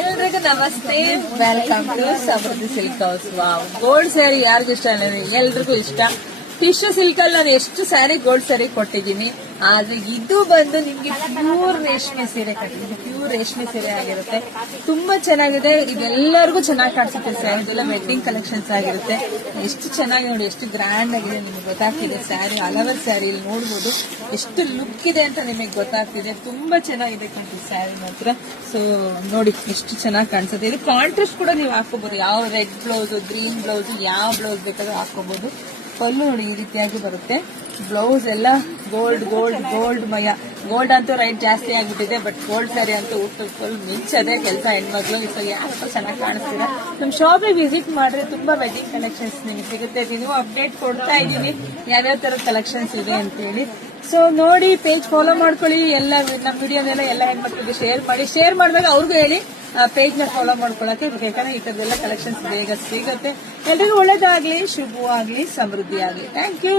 ಎಲ್ರಿಗೂ ನಮಸ್ತೆ, welcome to Samruddhi silk house. Wow, gold sari ಯಾರಿಗೂ ಇಷ್ಟ ಇಲ್ಲ? ಎಲ್ರಿಗೂ ಇಷ್ಟ. ಟಿಶ್ಯೂ ಸಿಲ್ಕ್ ಅಲ್ಲಿ ನಾನು ಎಷ್ಟು ಸ್ಯಾರಿ ಗೋಲ್ಡ್ ಸ್ಯಾರಿ ಕೊಟ್ಟಿದ್ದೀನಿ, ಆದ್ರೆ ಇದು ಬಂದು ನಿಮ್ಗೆ ಪ್ಯೂರ್ ರೇಷ್ಮೆ ಸೀರೆ ಕಟ್ಟಿದ್ದೀನಿ. ಪ್ಯೂರ್ ರೇಷ್ಮೆ ಸೀರೆ ಆಗಿರುತ್ತೆ, ತುಂಬಾ ಚೆನ್ನಾಗಿದೆ. ಇದೆಲ್ಲರಿಗೂ ಚೆನ್ನಾಗಿ ಕಾಣಿಸುತ್ತೆ ಸ್ಯಾರಿ. ಇದೆಲ್ಲ ವೆಡ್ಡಿಂಗ್ ಕಲೆಕ್ಷನ್ಸ್ ಆಗಿರುತ್ತೆ. ಎಷ್ಟು ಚೆನ್ನಾಗಿ ನೋಡಿ, ಎಷ್ಟು ಗ್ರ್ಯಾಂಡ್ ಆಗಿದೆ ನಿಮ್ಗೆ ಗೊತ್ತಾಗ್ತಿದೆ. ಸ್ಯಾರಿ ಹಲವಾರು ಸ್ಯಾರಿ ಇಲ್ಲಿ ನೋಡ್ಬೋದು, ಎಷ್ಟು ಲುಕ್ ಇದೆ ಅಂತ ನಿಮಗೆ ಗೊತ್ತಾಗ್ತಿದೆ. ತುಂಬಾ ಚೆನ್ನಾಗಿದೆ ಕಣ್ರಿ ಸ್ಯಾರಿ ಮಾತ್ರ. ಸೊ ನೋಡಿ ಎಷ್ಟು ಚೆನ್ನಾಗಿ ಕಾಣಿಸುತ್ತೆ. ಇದು ಕಾಂಟ್ರಾಸ್ಟ್ ಕೂಡ ನೀವು ಹಾಕೋಬಹುದು. ಯಾವ ರೆಡ್ ಬ್ಲೌಸ್, ಗ್ರೀನ್ ಬ್ಲೌಸ್, ಯಾವ ಬ್ಲೌಸ್ ಬೇಕಾದ್ರೂ ಹಾಕೋಬಹುದು. ಪಲ್ಲು ನೋಡಿ ಈ ರೀತಿಯಾಗಿ ಬರುತ್ತೆ. ಬ್ಲೌಸ್ ಎಲ್ಲ ಗೋಲ್ಡ್ ಗೋಲ್ಡ್ ಗೋಲ್ಡ್ ಮಯ. ಗೋಲ್ಡ್ ಅಂತೂ ರೈಟ್ ಜಾಸ್ತಿ ಆಗಿಬಿಟ್ಟಿದೆ, ಬಟ್ ಗೋಲ್ಡ್ ಸ್ಯಾರಿ ಅಂತೂ ಫುಲ್ ಮಿಂಚದೆ ಕೆಲಸ ಹೆಣ್ಮಕ್ಳು. ಸೊ ಯಾಕೋ ಚೆನ್ನಾಗಿ ಕಾಣಿಸ್ತೀರಾ. ನಮ್ಮ ಶಾಪಿಗೆ ವಿಸಿಟ್ ಮಾಡ್ರೆ ತುಂಬಾ ವೆಡ್ಡಿಂಗ್ ಕಲೆಕ್ಷನ್ಸ್ ನಿಮಗೆ ಸಿಗುತ್ತೆ. ನೀವು ಅಪ್ಡೇಟ್ ಕೊಡ್ತಾ ಇದೀನಿ ಯಾವ್ಯಾವ ತರ ಕಲೆಕ್ಷನ್ಸ್ ಇದೆ ಅಂತ ಹೇಳಿ. ಸೊ ನೋಡಿ, ಪೇಜ್ ಫಾಲೋ ಮಾಡ್ಕೊಳ್ಳಿ. ಎಲ್ಲ ನಮ್ಮ ವಿಡಿಯೋನೆಲ್ಲ ಎಲ್ಲ ಹೆಣ್ಮಕ್ಳಿಗೆ ಶೇರ್ ಮಾಡಿ. ಶೇರ್ ಮಾಡಿದಾಗ ಅವ್ರಿಗೂ ಹೇಳಿ ಪೇಜ್ ನ ಫಾಲೋ ಮಾಡ್ಕೊಳಕ್ಕೆ, ಯಾಕಂದ್ರೆ ಈ ತರದೆಲ್ಲ ಕಲೆಕ್ಷನ್ಸ್ ಬೇಗ ಸಿಗುತ್ತೆ. ಎಲ್ರಿಗೂ ಒಳ್ಳೇದಾಗ್ಲಿ, ಶುಭವಾಗ್ಲಿ, ಸಮೃದ್ಧಿ ಆಗ್ಲಿ. Thank you.